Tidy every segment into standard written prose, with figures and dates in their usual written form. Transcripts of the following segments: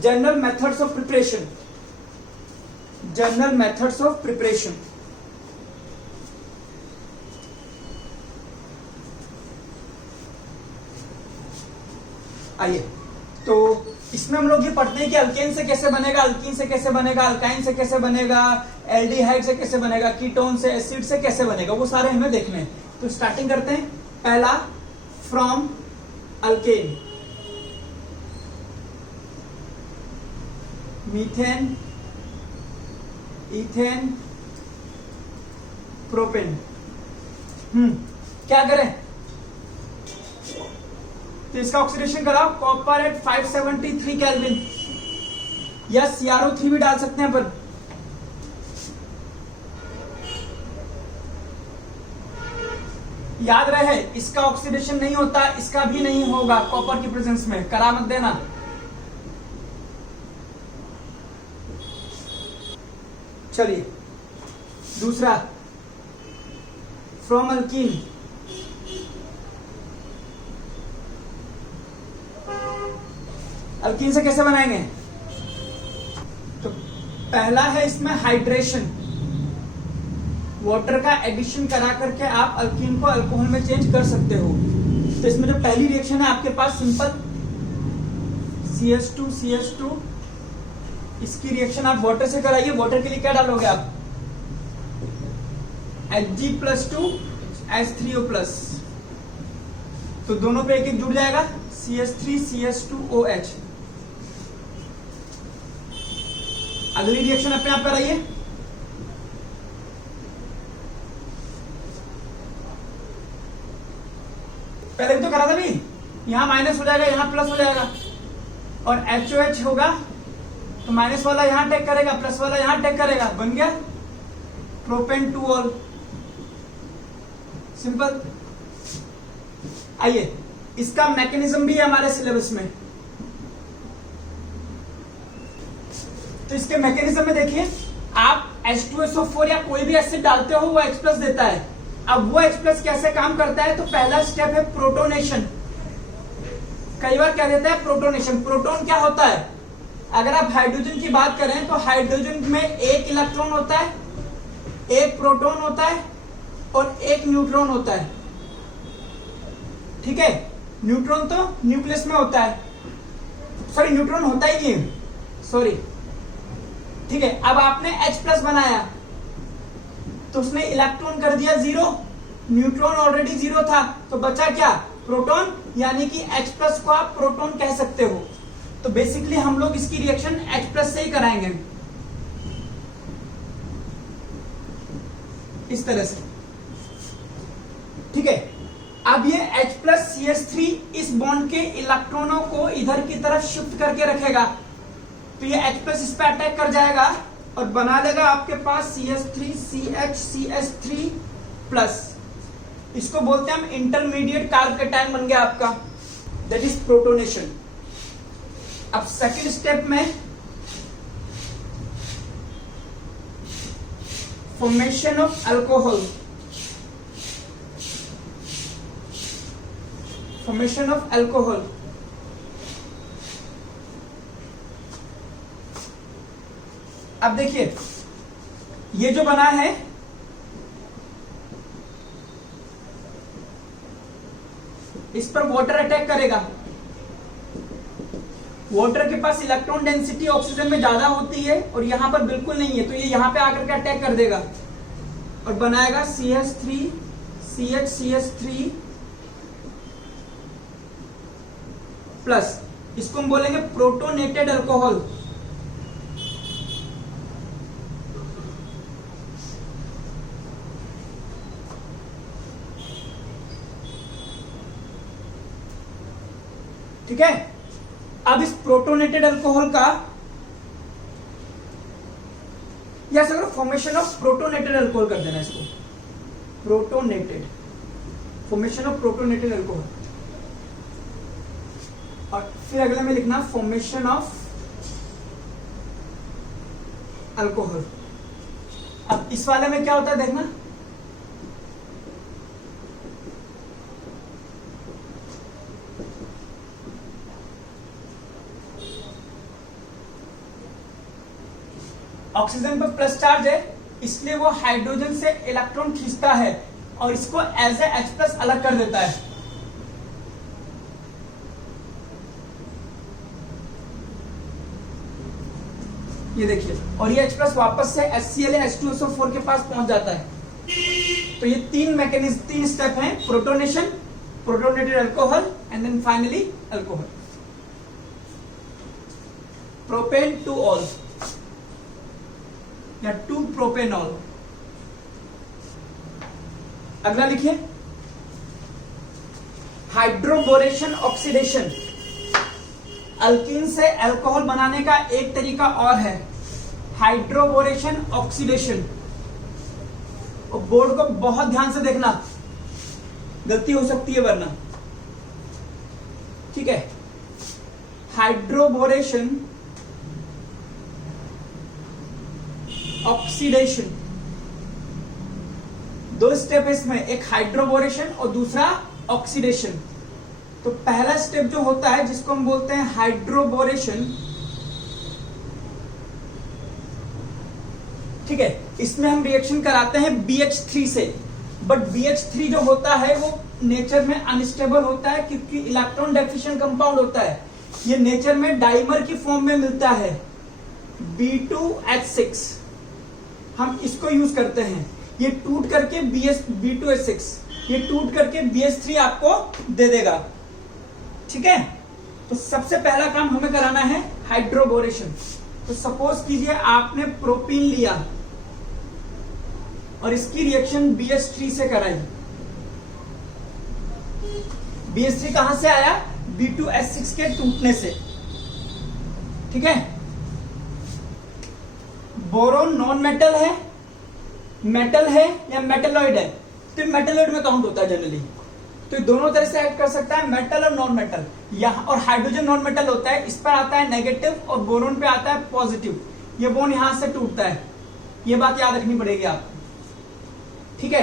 General methods of preparation, general methods of preparation. आइए, तो इसमें हम लोग ये पढ़ते हैं कि अल्केन से कैसे बनेगा, अल्कीन से कैसे बनेगा, अल्काइन से कैसे बनेगा, एल्डिहाइड से कैसे बनेगा, कीटोन से, एसिड से कैसे बनेगा, वो सारे हमें देखने हैं। तो स्टार्टिंग करते हैं। पहला, from alkane, methane, ethane, propane. क्या करें, तो इसका ऑक्सीडेशन कराओ, कॉपर एट 573 केल्विन, या CrO3 भी डाल सकते हैं अपन। याद रहे, इसका ऑक्सीडेशन नहीं होता, इसका भी नहीं होगा कॉपर की प्रेजेंस में, करा मत देना। चलिए दूसरा, फ्रॉम अल्कीन, अल्कीन से कैसे बनाएंगे, तो पहला है इसमें हाइड्रेशन, वाटर का एडिशन करा करके आप अल्कीन को अल्कोहल में चेंज कर सकते हो। तो इसमें जो पहली रिएक्शन है आपके पास सिंपल CH2 CH2, इसकी रिएक्शन आप वाटर से कराइए। वाटर के लिए क्या डालोगे आप, Hg+2 H3O+, तो दोनों पे एक एक जुड़ जाएगा, CH3 CH2OH। अगली रिएक्शन अपने आप कराइए। पहले भी तो करा था भी, यहां माइनस हो जाएगा, यहां प्लस हो जाएगा, और HOH होगा तो माइनस वाला यहां टेक करेगा, प्लस वाला यहां टेक करेगा, बन गया प्रोपेन 2 ऑल। सिंपल। आइए, इसका मैकेनिज्म भी है हमारे सिलेबस में, तो इसके मैकेनिज्म में देखिए, आप H2SO4 या कोई भी एसिड डालते हो वो H+ देता है। अब वो H+ कैसे काम करता है, तो पहला स्टेप है प्रोटोनेशन। कई बार क्या देता है, प्रोटोनेशन। प्रोटोन क्या होता है, अगर आप हाइड्रोजन की बात करें तो हाइड्रोजन में एक इलेक्ट्रॉन होता है, एक प्रोटॉन होता है और एक न्यूट्रॉन होता है। ठीक है, न्यूट्रॉन तो न्यूक्लियस में होता है, सॉरी न्यूट्रॉन होता ही नहीं है, सॉरी। ठीक है, अब आपने H+ बनाया तो उसने इलेक्ट्रॉन कर दिया 0, न्यूट्रॉन ऑलरेडी 0 था, तो बचा क्या, प्रोटॉन, यानी कि H+ को आप प्रोटॉन कह सकते हो। तो बेसिकली हम लोग इसकी रिएक्शन H+ से ही कराएंगे, इस तरह से। ठीक है, अब ये H+ CH3 इस बॉन्ड के इलेक्ट्रॉनों को इधर की तरफ शिफ्ट करके रखेगा, तो ये H+ इस पे अटैक कर जाएगा और बना देगा आपके पास CH3 CH3 इसको बोलते हैं हम इंटरमीडिएट कार्बोकैटायन बन गया आपका, दैट इज प्रोटोनेशन। अब सेकंड स्टेप में formation of alcohol, formation of alcohol. अब देखिए, ये जो बना है इस पर वाटर अटैक करेगा। वाटर के पास इलेक्ट्रॉन डेंसिटी ऑक्सीजन में ज्यादा होती है और यहां पर बिल्कुल नहीं है, तो ये यहां पे आकर के अटैक कर देगा और बनाएगा CH3 CH3 प्लस, इसको हम बोलेंगे प्रोटोनेटेड अल्कोहल। ठीक है, अब इस प्रोटोनेटेड अल्कोहल का या sir formation of protonated alcohol कर देना, इसको protonated, formation of protonated alcohol, और फिर अगले में लिखना फॉर्मेशन ऑफ अल्कोहल। अब इस वाले में क्या होता है देखना, ऑक्सीजन पर प्लस चार्ज है, इसलिए वो हाइड्रोजन से इलेक्ट्रॉन खींचता है और इसको एज ए H प्लस अलग कर देता है। ये देखिए, और ये H प्लस वापस से HCl H2SO4 के पास पहुंच जाता है। तो ये तीन मैकेनिज्म, तीन स्टेप हैं, protonation, protonated alcohol and then finally alcohol. Propan two ol या 2 प्रोपेनॉल। अगला लिखिए, हाइड्रोबोरेशन ऑक्सीडेशन। अल्कीन से अल्कोहल बनाने का एक तरीका और है, हाइड्रोबोरेशन ऑक्सीडेशन। और बोर्ड को बहुत ध्यान से देखना, गलती हो सकती है वरना, ठीक है। हाइड्रोबोरेशन ऑक्सीडेशन, 2 स्टेप है इसमें, एक हाइड्रोबोरेशन और दूसरा ऑक्सीडेशन। तो पहला स्टेप जो होता है जिसको हम बोलते हैं हाइड्रोबोरेशन, ठीक है, इसमें हम रिएक्शन कराते हैं BH3 से। बट BH3 जो होता है वो नेचर में अनस्टेबल होता है क्योंकि इलेक्ट्रॉन डेफिशिएंट कंपाउंड होता है। ये नेचर में डाइमर की फॉर्म में मिलता है, B2H6। हम इसको यूज करते हैं, ये टूट करके B2H6, ये टूट करके BH3 आपको दे देगा, ठीक है। तो सबसे पहला काम हमें कराना है हाइड्रोबोरेशन। तो सपोज कीजिए आपने प्रोपीन लिया और इसकी रिएक्शन BH3 से कराई। BH3 कहां से आया? B2H6 के टूटने से, ठीक है। बोरोन नॉन मेटल है, मेटल है या मेटलॉइड है? तो मेटलॉइड में काउंट होता है जनरली। तो दोनों तरह से एक्ट कर सकता है, मेटल और नॉन मेटल। यहाँ और हाइड्रोजन नॉन मेटल होता है, इस पर आता है नेगेटिव और बोरोन पे आता है पॉजिटिव। ये बोन यहां से टूटता है, ये बात याद रखनी पड़ेगी आपको, ठीक है।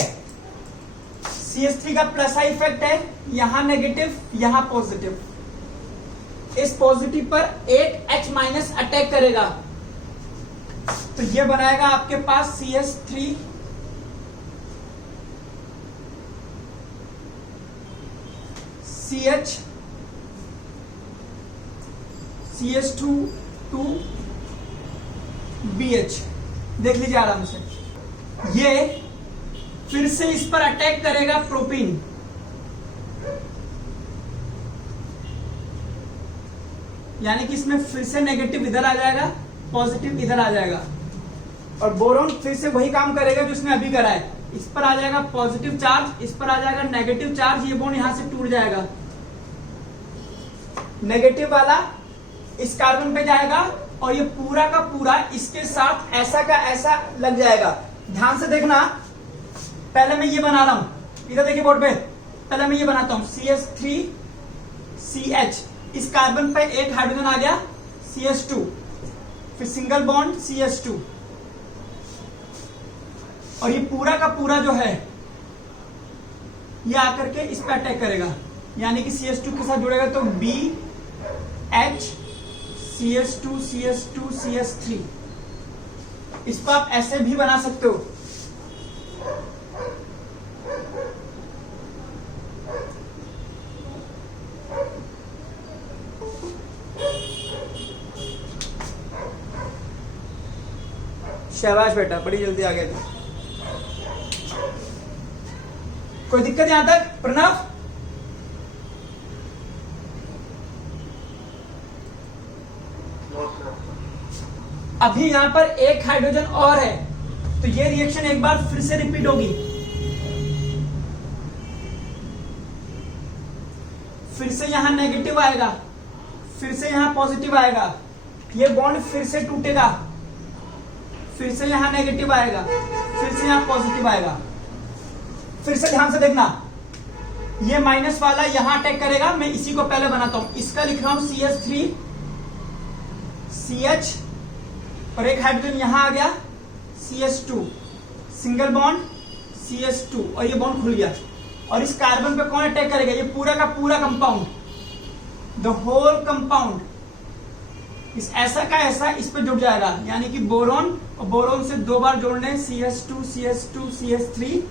CH3 का प्लस आई इफेक्ट है, यहां नेगेटिव यहां पॉजिटिव। इस पॉजिटिव पर एक H माइनस अटैक करेगा तो ये बनाएगा आपके पास CH3 CH CH2 BH। देख लीजिए आराम से, ये फिर से इस पर अटैक करेगा प्रोपीन, यानी कि इसमें फिर से नेगेटिव इधर आ जाएगा, पॉजिटिव इधर आ जाएगा। और बोरोन फिर से वही काम करेगा जो इसने अभी करा है, इस पर आ जाएगा पॉजिटिव चार्ज, इस पर आ जाएगा नेगेटिव चार्ज, ये बॉन्ड यहां से टूट जाएगा। नेगेटिव वाला इस कार्बन पे जाएगा और ये पूरा का पूरा इसके साथ ऐसा का ऐसा लग जाएगा। ध्यान से देखना, पहले मैं ये बना रहा हूं, इधर देखिए बोर्ड पे, पहले मैं ये बनाता हूं CH3 CH, इस कार्बन पे एक हाइड्रोजन आ गया CH2, फिर सिंगल बॉन्ड CH2, और ये पूरा का पूरा जो है ये आकर के इस पे अटैक करेगा, यानी कि CH2 के साथ जुड़ेगा तो BH CH2 CH2 CH3। इसको आप ऐसे भी बना सकते हो, शाबाश बेटा, बड़ी जल्दी आ गए थे। कोई दिक्कत यहां तक प्रणव? अभी यहां पर एक हाइड्रोजन और है तो ये रिएक्शन एक बार फिर से रिपीट होगी, फिर से यहां नेगेटिव आएगा, फिर से यहां पॉजिटिव आएगा, ये बॉन्ड फिर से टूटेगा, फिर से यहां नेगेटिव आएगा, फिर से यहां पॉजिटिव आएगा। फिर से ध्यान से देखना, ये माइनस वाला यहां अटैक करेगा। मैं इसी को पहले बनाता हूं, इसका लिख रहा हूं CH3 CH, और एक हाइड्रोजन यहां आ गया CH2, सिंगल बॉन्ड CH2, और ये बॉन्ड खुल गया। और इस कार्बन पे कौन अटैक करेगा? ये पूरा का पूरा कंपाउंड, द होल कंपाउंड इस ऐसा का ऐसा इस पे जुड़ जाएगा, यानी कि बोरोन और बोरोन से 2 बार जोड़ने CH2 CH2 CH3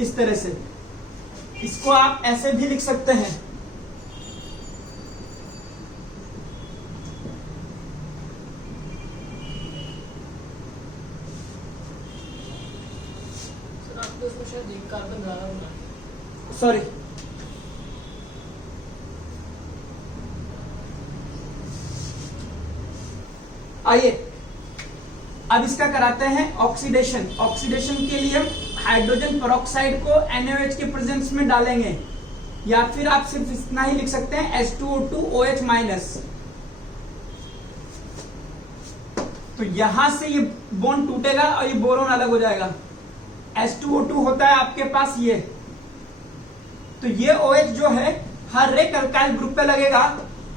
इस तरह से। इसको आप ऐसे भी लिख सकते हैं, सर आपको इसमें शायद एक कार्बन ज्यादा होना है। सॉरी आइए अब इसका कराते हैं ऑक्सीडेशन। ऑक्सीडेशन के लिए हाइड्रोजन पेरोक्साइड को NaOH के प्रेजेंस में डालेंगे, या फिर आप सिर्फ इतना ही लिख सकते हैं H2O2OH माइनस। तो यहां से ये बॉन्ड टूटेगा और ये बोरोन अलग हो जाएगा। H2O2 होता है आपके पास ये, तो ये OH जो है हर एक अल्काइल ग्रुप पे लगेगा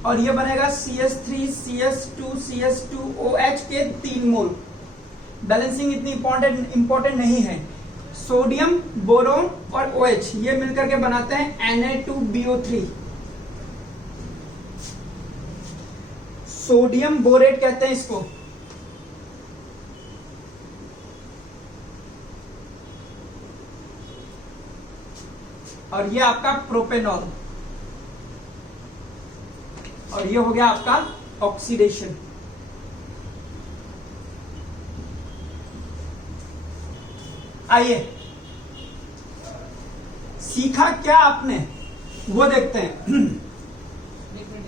और ये बनेगा CH3 CH2 CH2OH के 3 मोल। बैलेंसिंग इतनी इंपॉर्टेंट नहीं है। सोडियम, बोरोन और OH ये मिलकर के बनाते हैं Na2BO3। सोडियम बोरेट कहते हैं इसको। और ये आपका प्रोपेनॉल, और ये हो गया आपका ऑक्सीडेशन। आइए सीखा क्या आपने वो देखते हैं। एक मिनट।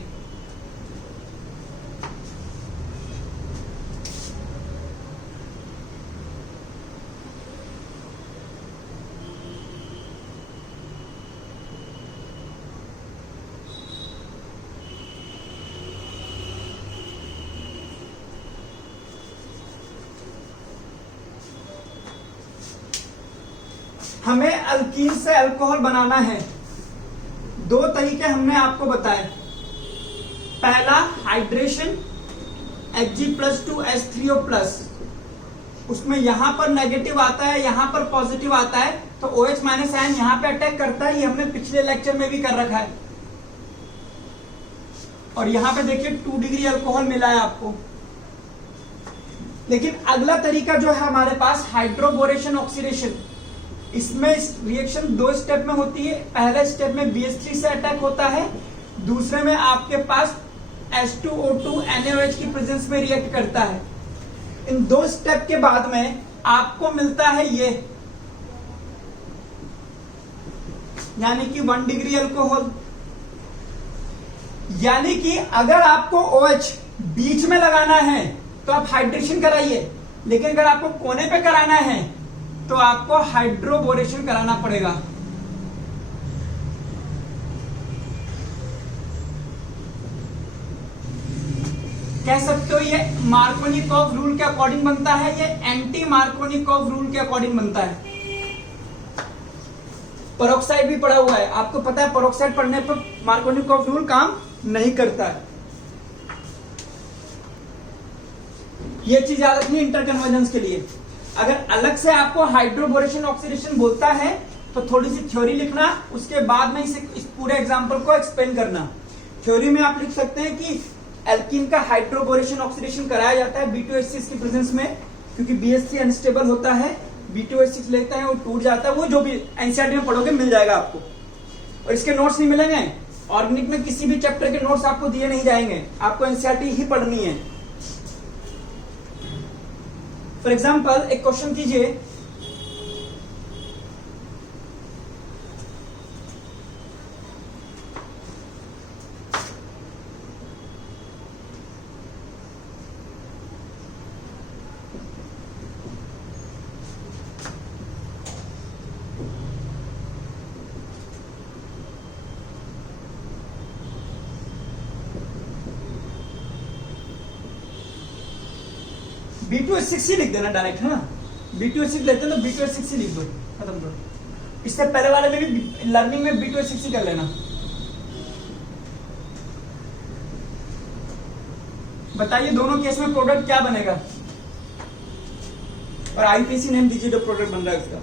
हमें अल्कीन से अल्कोहल बनाना है। 2 तरीके हमने आपको बताए। पहला हाइड्रेशन Hg+2S3O+, उसमें यहां पर नेगेटिव आता है, यहां पर पॉजिटिव आता है, तो OH- आयन यहां पे अटैक करता है। ये हमने पिछले लेक्चर में भी कर रखा है। और यहां पे देखिए 2 डिग्री अल्कोहल मिला है आपको। लेकिन अगला तरीका जो है हमारे पास हाइड्रोबोरेशन ऑक्सीडेशन। इसमें रिएक्शन 2 स्टेप में होती है। पहले स्टेप में BH3 से अटैक होता है, दूसरे में आपके पास H2O2 NaOH की प्रेजेंस में रिएक्ट करता है। इन 2 स्टेप के बाद में आपको मिलता है ये, यानी कि 1 डिग्री अल्कोहल। यानी कि अगर आपको OH बीच में लगाना है तो आप हाइड्रेशन कराइए, लेकिन अगर आपको कोने पे कराना है तो आपको हाइड्रोबोरेशन कराना पड़ेगा। कह सकते हो ये मार्कोनिकॉफ रूल के अकॉर्डिंग बनता है, ये एंटी मार्कोनिकॉफ रूल के अकॉर्डिंग बनता है। पेरोक्साइड भी पढ़ा हुआ है, आपको पता है पेरोक्साइड पढ़ने पर मार्कोनिकॉफ रूल काम नहीं करता है। ये चीज याद रखनी इंटरकन्वर्जेंस के लिए। अगर अलग से आपको हाइड्रोबोरेशन ऑक्सीडेशन बोलता है तो थोड़ी सी थ्योरी लिखना, उसके बाद में इस पूरे एग्जांपल को एक्सप्लेन करना। थ्योरी में आप लिख सकते हैं कि एल्कीन का हाइड्रोबोरेशन ऑक्सीडेशन कराया जाता है B2H6 की प्रेजेंस में, क्योंकि BH3 अनस्टेबल होता है, B2H6 लेता है, वो टूट जाता है। वो जो भी एनसीईआरटी में पढ़ोगे मिल जाएगा आपको। और इसके नोट्स नहीं मिलेंगे, ऑर्गेनिक में किसी भी चैप्टर के नोट्स आपको दिए नहीं जाएंगे, आपको एनसीईआरटी ही पढ़नी है। फॉर एग्जाम्पल एक क्वेश्चन कीजिए, B2H6 ही लिख देना डायरेक्ट, है ना। B2H6 लेते हैं तो B2H6 ही लिख दो, खत्म करो। इससे पहले वाले में भी लर्निंग में B2H6 ही कर लेना। बताइए दोनों केस में प्रोडक्ट क्या बनेगा, और आईपीसी नेम दीजिए जो प्रोडक्ट बन रहा है उसका।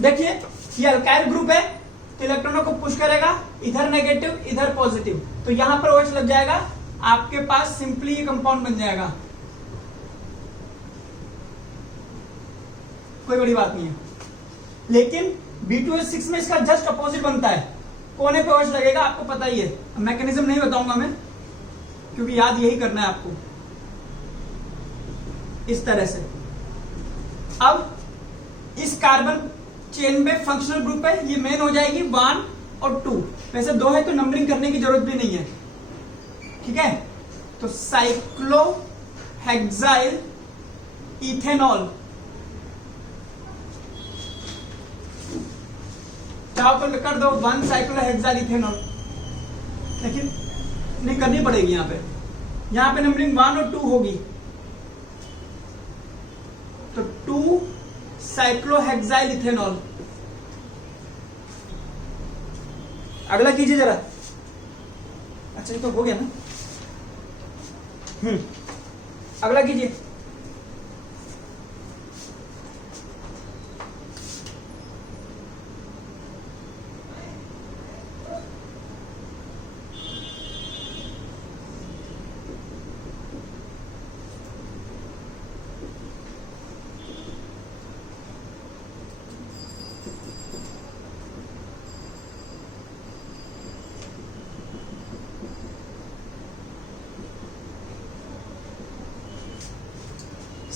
देखिए ये अल्काइल ग्रुप है, तो इलेक्ट्रॉनों को पुश करेगा, इधर नेगेटिव इधर पॉजिटिव, तो यहां पर OH लग जाएगा, आपके पास सिंपली ये कंपाउंड बन जाएगा, कोई बड़ी बात नहीं है। लेकिन B2H6 में इसका जस्ट अपोजिट बनता है, कोने पे OH लगेगा, आपको पता ही है। मैकेनिज्म नहीं बताऊंगा मैं, क्योंकि याद यही करना है आपको, इस तरह से। अब इस कार्बन चेन में फंक्शनल ग्रुप है, ये मेन हो जाएगी 1 और 2, वैसे 2 है तो नंबरिंग करने की जरूरत भी नहीं है, ठीक है। तो साइक्लोहेक्साइल इथेनॉल, चाहो तो कर दो 1 साइक्लोहेक्साइल इथेनॉल, लेकिन नहीं करनी पड़ेगी यहां पे नंबरिंग 1 और 2 होगी, तो 2 साइक्लोहेक्साइल इथेनॉल। अगला कीजिए जरा। अच्छा ये तो हो गया ना। अगला कीजिए।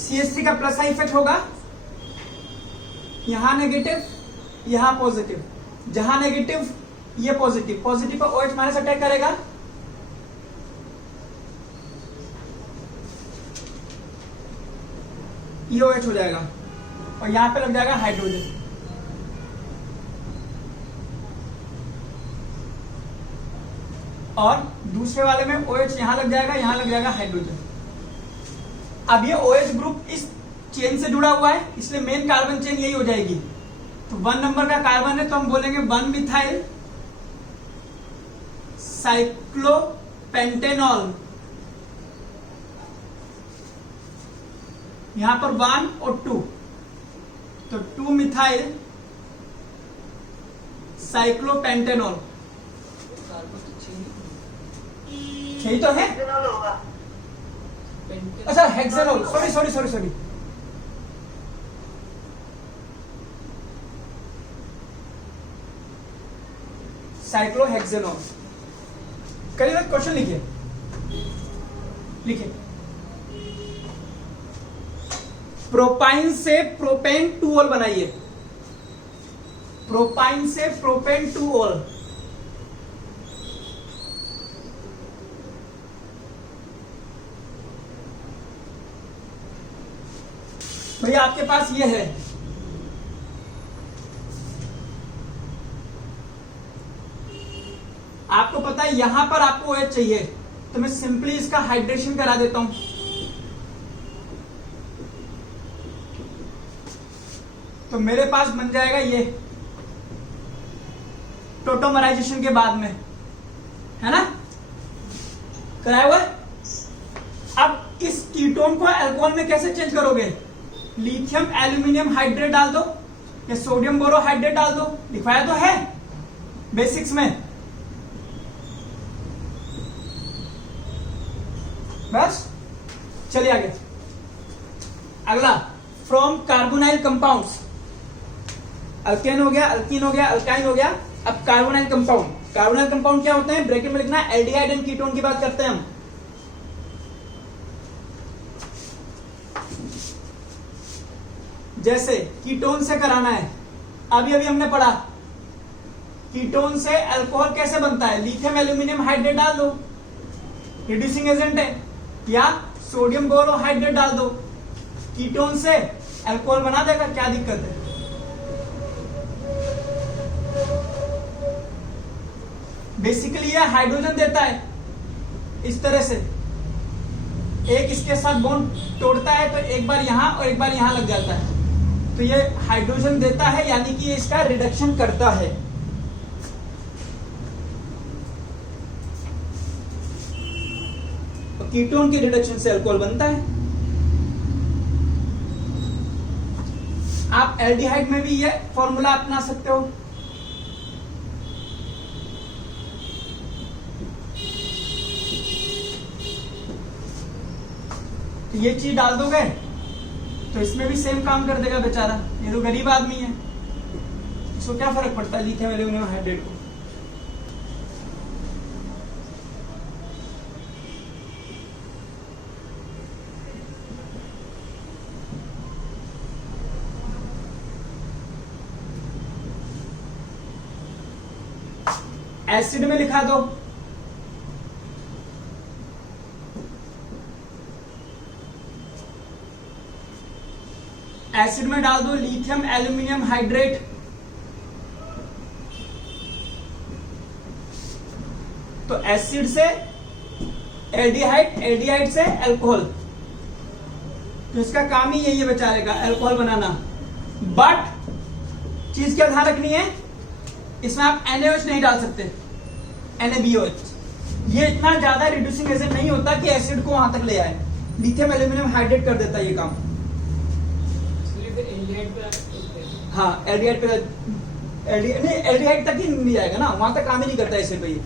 CH3 का प्लस इफेक्ट होगा, यहां नेगेटिव यहां पॉजिटिव, जहां नेगेटिव ये पॉजिटिव, पॉजिटिव पर OH माइनस अटैक करेगा, ये OH हो जाएगा और यहां पे लग जाएगा हाइड्रोजन। और दूसरे वाले में OH यहां लग जाएगा, यहां लग जाएगा हाइड्रोजन। अब ये OH ग्रुप इस चेन से जुड़ा हुआ है, इसलिए मेन कार्बन चेन यही हो जाएगी। तो 1 नंबर का कार्बन है तो हम बोलेंगे 1 मिथाइल साइक्लोपेंटेनॉल, यहां पर 1 और 2, तो 2 मिथाइल साइक्लोपेंटेनॉल। यही तो है। अच्छा हेक्सेनॉल, सॉरी साइक्लोहेक्सेनॉल। करिए क्वेश्चन लिखिए। प्रोपाइन से प्रोपेन 2-ऑल बनाइए, प्रोपाइन से प्रोपेन 2-ऑल। भैया आपके पास ये है, आपको पता है यहां पर आपको OH चाहिए, तो मैं सिंपली इसका हाइड्रेशन करा देता हूं। तो मेरे पास बन जाएगा ये टोटोमराइजेशन के बाद में, है ना, कराया हुआ। अब इस कीटोन को अल्कोहल में कैसे चेंज करोगे? लिथियम एल्यूमिनियम हाइड्रेट डाल दो या सोडियम बोरोहाइड्रेट डाल दो, लिखवाया तो है बेसिक्स में। बस चलिए आगे। अगला, फ्रॉम कार्बोनाइल कंपाउंड्स, अल्केन हो गया, अल्कीन हो गया, अल्काइन हो गया। अब कार्बोनाइल कंपाउंड, कार्बोनाइल कंपाउंड क्या होते हैं? ब्रैकेट में लिखना है, एल्डिहाइड एंड कीटोन की बात करते हैं हम। जैसे कीटोन से कराना है, अभी अभी हमने पढ़ा कीटोन से अल्कोहल कैसे बनता है, लिथियम एल्यूमिनियम हाइड्रेट डाल दो, रिड्यूसिंग एजेंट है, या सोडियम बोरोहाइड्रेट डाल दो, कीटोन से अल्कोहल बना देगा, क्या दिक्कत है? बेसिकली ये हाइड्रोजन देता है इस तरह से, एक इसके साथ बॉन्ड तोड़ता है तो एक बार यहां और एक बार यहां लग जाता है, तो ये हाइड्रोजन देता है, यानी कि ये इसका रिडक्शन करता है। तो कीटोन के रिडक्शन से अल्कोहल बनता है। आप एल्डिहाइड में भी ये फॉर्मूला अपना सकते हो, तो ये चीज डाल दोगे तो इसमें भी सेम काम कर देगा बेचारा, ये तो गरीब आदमी है, इसको क्या फर्क पड़ता है लिथियम एल्यूमिनियम हाइड्रेट को। एसिड में लिखा दो, एसिड में डाल दो लिथियम एल्यूमिनियम हाइड्रेट, तो एसिड से एल्डिहाइड, एल्डिहाइड से अल्कोहल, तो इसका काम ही यही है बेचारे का, अल्कोहल बनाना। बट चीज क्या ध्यान रखनी है, इसमें आप NaOH नहीं डाल सकते, NaBOH। ये इतना ज्यादा रिड्यूसिंग एजेंट नहीं होता कि एसिड को वहां तक ले आए, लिथियम एल्यूमिनियम हाइड्रेट कर देता है ये काम। हाँ एल्डिहाइड पे, एल्डिहाइड तक ही नहीं जाएगा ना, वहां तक काम ही नहीं करता एसिड पे ये।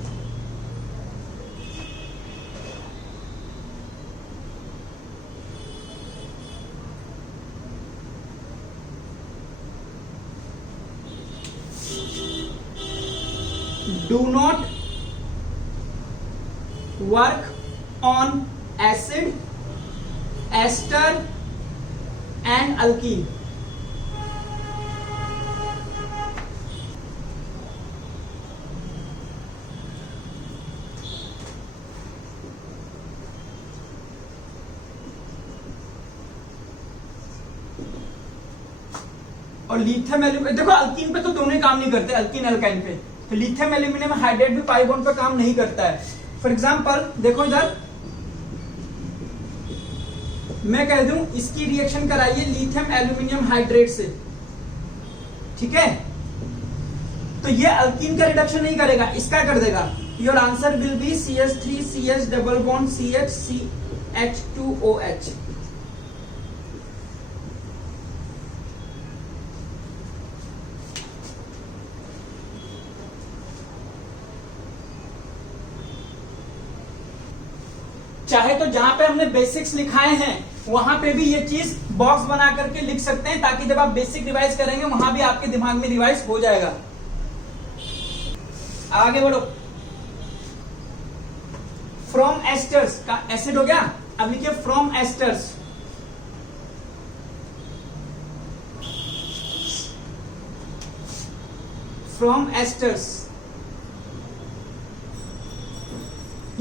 Do not work on acid, ester and alkene. और लिथियम एल्यूमिनियम, देखो अल्कीन पे तो दोनों ही काम नहीं करते, अल्कीन अल्काइन पे, तो लिथियम एल्यूमिनियम हाइड्रेट भी पाई बॉन्ड पे काम नहीं करता है। फॉर एग्जांपल देखो इधर मैं कह दूं इसकी रिएक्शन कराइए लिथियम एल्यूमिनियम हाइड्रेट से, ठीक है, तो ये अल्कीन का रिडक्शन नहीं करेगा, इसका कर देगा। Your answer will be CH3CH double bond CH CH2OH। चाहे तो जहां पे हमने बेसिक्स लिखाए हैं वहां पे भी ये चीज बॉक्स बना करके लिख सकते हैं, ताकि जब आप बेसिक रिवाइज करेंगे वहां भी आपके दिमाग में रिवाइज हो जाएगा। आगे बढ़ो। फ्रॉम एस्टर्स का एसिड हो गया, अब लिखिए फ्रॉम एस्टर्स। फ्रॉम एस्टर्स,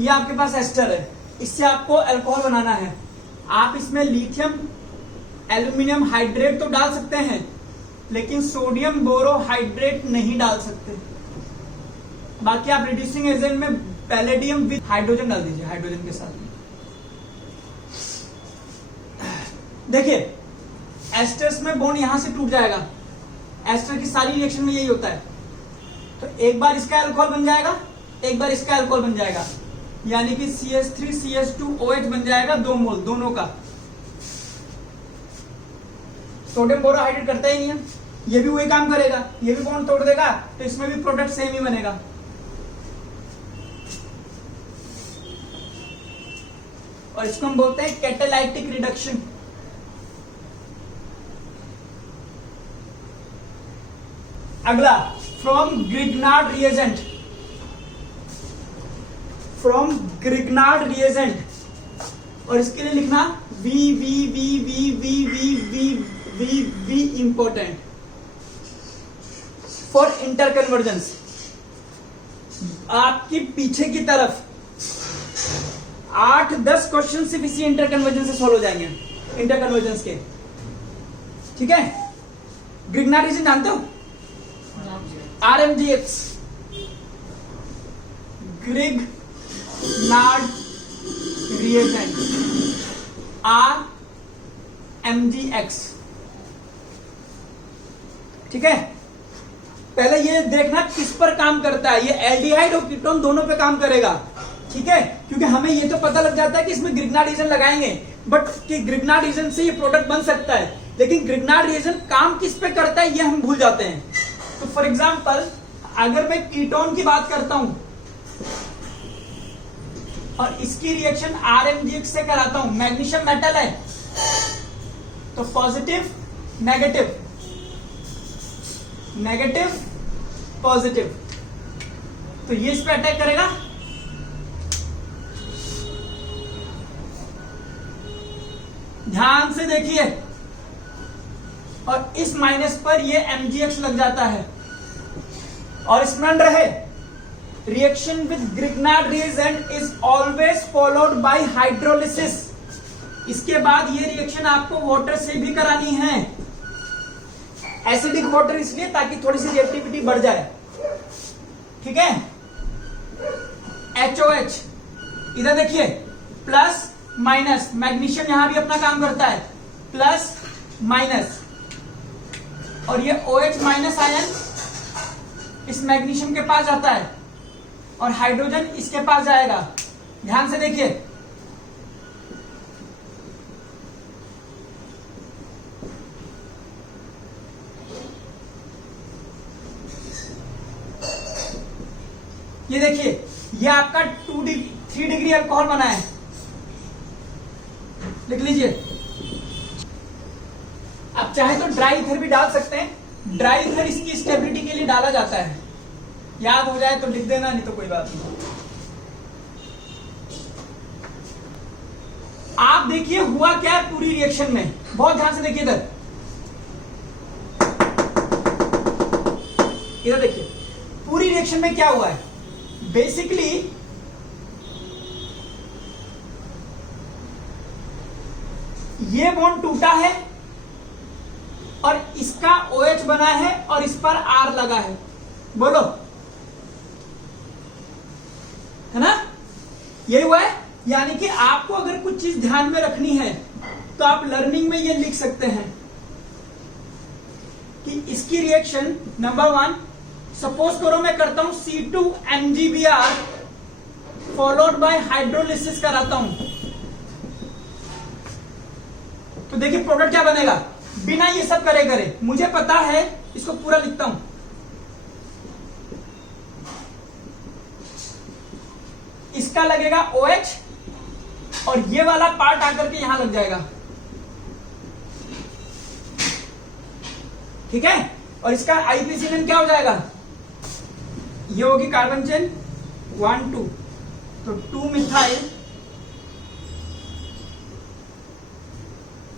ये आपके पास एस्टर है, इससे आपको अल्कोहल बनाना है। आप इसमें लिथियम एल्यूमिनियम हाइड्रेट तो डाल सकते हैं, लेकिन सोडियम बोरोहाइड्रेट नहीं डाल सकते। बाकी आप रिड्यूसिंग एजेंट में पैलेडियम विद हाइड्रोजन डाल दीजिए, हाइड्रोजन के साथ। देखिए एस्टर्स में बॉन्ड यहां से टूट जाएगा, एस्टर की सारी रिएक्शन में यही होता है। तो एक बार इसका अल्कोहल बन जाएगा, एक बार इसका अल्कोहल बन जाएगा, यानी कि CH3CH2OH बन जाएगा 2 मोल दोनों का। सोडियम बोरोहाइड्रेट करता ही नहीं है, ये भी वही काम करेगा, ये भी बॉन्ड तोड़ देगा, तो इसमें भी प्रोडक्ट सेम ही बनेगा। और इसको हम बोलते हैं कैटालाइटिक रिडक्शन। अगला from Grignard reagent, from Grignard reagent, और इसके लिए लिखना V important for inter convergence. आपकी पीछे की तरफ 8-10 क्वेश्चन सिर्फ इसी इंटर कन्वर्जेंस से सॉल्व हो जाएंगे, इंटर कन्वर्जेंस के, ठीक है। ग्रिग्नार्ड रिएजेंट जानते हो, RMGX, ग्रिग्नार्ड रिएजेंट, RMGX, ठीक है। पहले ये देखना किस पर काम करता है, ये एल्डिहाइड और कीटोन दोनों पे काम करेगा, ठीक है, क्योंकि हमें ये तो पता लग जाता है कि इसमें ग्रिग्नार्ड रिएजेंट लगाएंगे, बट कि ग्रिग्नार्ड रिएजेंट से ये प्रोडक्ट बन सकता है, लेकिन ग्रिग्नार्ड रिएजेंट काम किस पे करता है ये हम भूल जाते हैं। तो फॉर एग्जांपल अगर मैं कीटोन की बात करता हूं, और इसकी रिएक्शन RMGX से कराता हूं, मैग्नीशियम मेटल है तो पॉजिटिव नेगेटिव, नेगेटिव पॉजिटिव, तो ये इस पे अटैक करेगा। ध्यान से देखिए, और इस माइनस पर ये MgX लग जाता है। और स्मरण रहे, reaction with Grignard reagent is always followed by hydrolysis. इसके बाद ये रिएक्शन आपको वाटर से भी करानी है, एसिडिक वाटर, इसलिए ताकि थोड़ी सी रिएक्टिविटी बढ़ जाए। ठीक है, HOH इधर देखिए, प्लस माइनस, मैग्नीशियम यहां भी अपना काम करता है, प्लस माइनस, और ये OH माइनस आयन इस मैग्नीशियम के पास जाता है और हाइड्रोजन इसके पास जाएगा। ध्यान से देखिए, ये देखिए, ये आपका 3 डिग्री अल्कोहल बना है, लिख लीजिए। आप चाहे तो ड्राई ईथर भी डाल सकते हैं, ड्राई ईथर इसकी स्टेबिलिटी के लिए डाला जाता है, याद हो जाए तो लिख देना, नहीं तो कोई बात नहीं। आप देखिए हुआ क्या है पूरी रिएक्शन में, बहुत ध्यान से देखिए, इधर देखिए पूरी रिएक्शन में क्या हुआ है। बेसिकली ये बॉन्ड टूटा है और इसका OH बना है और इस पर R लगा है, बोलो, है ना, यही हुआ है। यानी कि आपको अगर कुछ चीज ध्यान में रखनी है तो आप लर्निंग में ये लिख सकते हैं कि इसकी रिएक्शन नंबर 1, सपोज करो मैं करता हूं C2MgBr फॉलोड बाय हाइड्रोलिसिस कराता हूं, तो देखिए प्रोडक्ट क्या बनेगा बिना ये सब करे मुझे पता है, इसको पूरा लिखता हूं। इसका लगेगा OH और ये वाला पार्ट आकर के यहां लग जाएगा, ठीक है, और इसका IPCN क्या हो जाएगा, ये होगी कार्बन चेन 1 2, तो 2 मिथाइल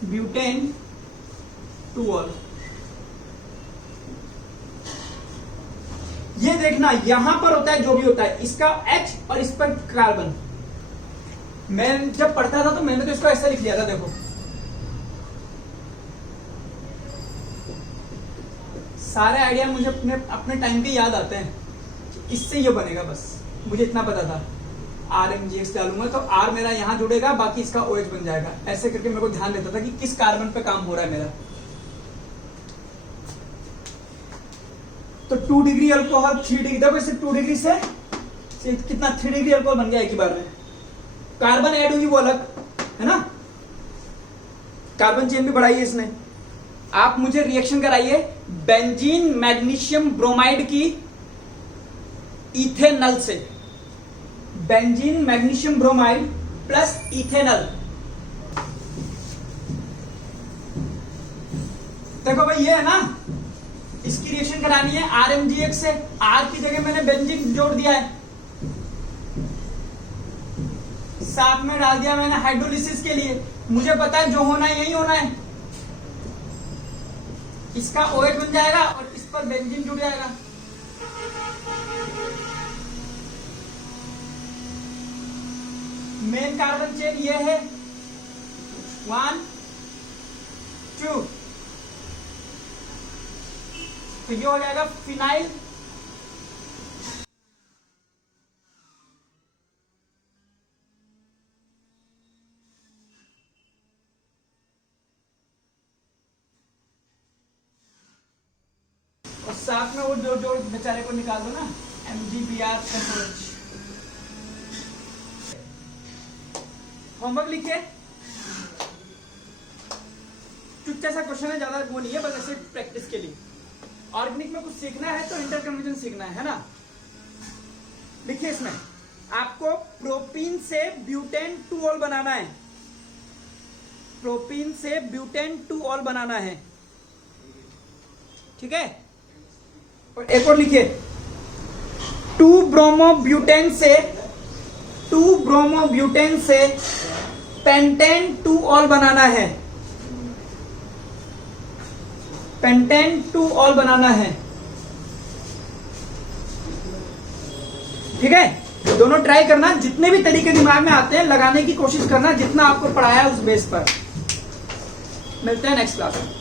ब्यूटेन 2 ऑल। ये देखना यहां पर होता है जो भी होता है, इसका H और इस पर कार्बन। मैं जब पढ़ता था तो मैंने तो इसको ऐसा लिख लिया था, देखो सारे आइडिया मुझे अपने टाइम के याद आते हैं, इससे ये बनेगा, बस मुझे इतना पता था। RMGX डालूंगा तो R मेरा यहां जुड़ेगा, बाकी इसका OH बन जाएगा, ऐसे करके मेरे को ध्यान देता था कि किस कार्बन पे काम हो रहा है मेरा। तो 2 डिग्री अल्कोहल, 3 डिग्री, देखो इसे 2 डिग्री से कितना 3 डिग्री अल्कोहल बन गया एक ही बार में। कार्बन ऐड हुई वो अलग है ना, कार्बन चेन भी बढ़ाई है इसने। आप मुझे रिएक्शन कराइए बेंजीन मैग्नीशियम ब्रोमाइड की इथेनॉल से, benzene magnesium bromide plus ethanol. देखो भाई ये है ना, इसकी रिएक्शन करानी है RMGX से, R की जगह मैंने बेंजीन जोड़ दिया है, साथ में डाल दिया मैंने हाइड्रोलिसिस के लिए, मुझे पता है जो होना है यही होना है। इसका OH बन जाएगा और इस पर बेंजीन जुड़ जाएगा। मेन कार्बन चेन ये है 1 2, तो ये हो जाएगा फिनाइल और साथ में वो जो बेचारे को निकाल दो ना, MgBr। होमवर्क लिखिए, चुच्चा सा क्वेश्चन है, ज्यादा वो नहीं है, बस ऐसे प्रैक्टिस के लिए। ऑर्गेनिक में कुछ सीखना है तो इंटर कन्वर्जन सीखना है ना। लिखिए इसमें आपको प्रोपीन से ब्यूटेन 2 ऑल बनाना है, प्रोपीन से ब्यूटेन 2 ऑल बनाना है, ठीक है। और एक और लिखिए, 2 ब्रोमोब्यूटेन से पेंटेन 2 ऑल बनाना है, पेंटेन 2 ऑल बनाना है, ठीक है। दोनों ट्राई करना, जितने भी तरीके दिमाग में आते हैं लगाने की कोशिश करना, जितना आपको पढ़ाया है उस बेस पर। मिलते हैं नेक्स्ट क्लास में।